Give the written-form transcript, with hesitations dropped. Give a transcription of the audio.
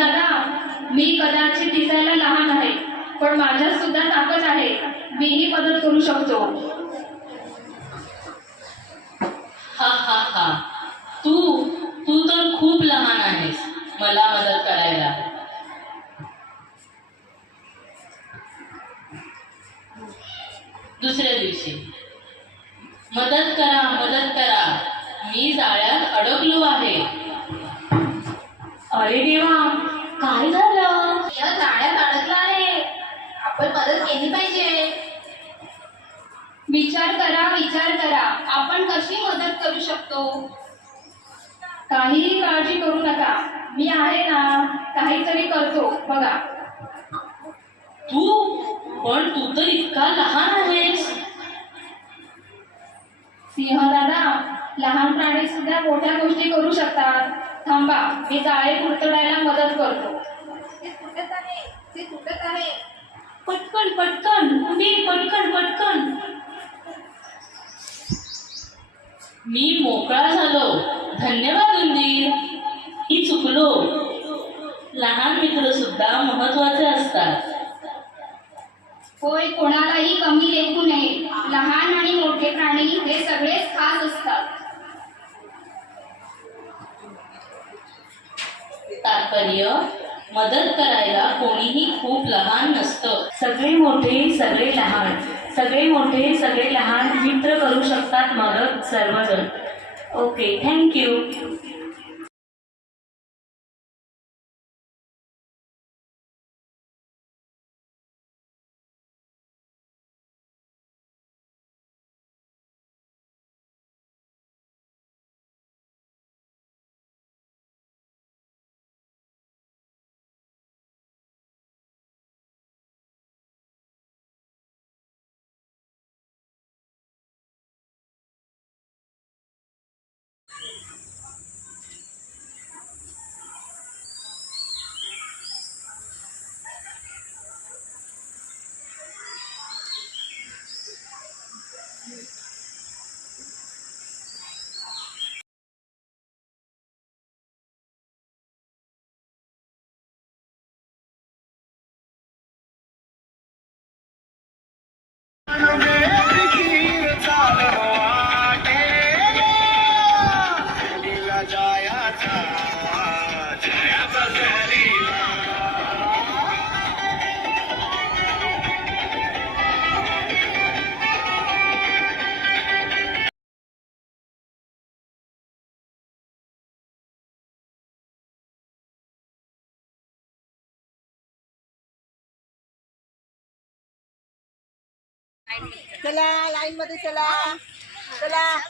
दादा, मी कदाचित दिसायला लहान आहे, पण माझ्यात सुद्धा ताकद आहे. मीही मदत करू शकतो. हा हा हा, तू तू तर खूप लहान आहेस मला मदत करायला. दुसऱ्या दिवशी, मदत करा मदत करा, मी जाळ्यात अडकलो आहे. अरे देवा, काय झालं? या जाळ्यात अडकला आहे. आपण मदत केली पाहिजे. विचार करा, आपण कशी मदत करू शकतो? काहीही काळजी करू नका, मी आहे ना, काहीतरी करतो बघा. तू तर इतका लहान आहेस. सिंह दादा, लहान प्राणी सुद्धा मोठ्या गोष्टी करू शकतात. थांबा, मी जाळे तुडतुडायला मदत करतो. ते तुटत आहे. पटकन पटकन उभी, पटकन पटकन. मी मोकळा झालो. धन्यवाद उंदीर. मी चुकलो. लहान मित्र सुद्धा महत्वाचे असतात. होय, कोणालाही कमी लेखू नये. लहान आणि मोठे प्राणी हे सगळेच खास असतात. तात्पर्य, मदत करायला कोणीही खूप लहान नसतं. सगळे मोठे सगळे लहान, सगळे मोठे सगळे लहान मित्र करू शकतात मदत सर्वजण. Okay, thank you. चला, लाईन मध्ये चला. चला.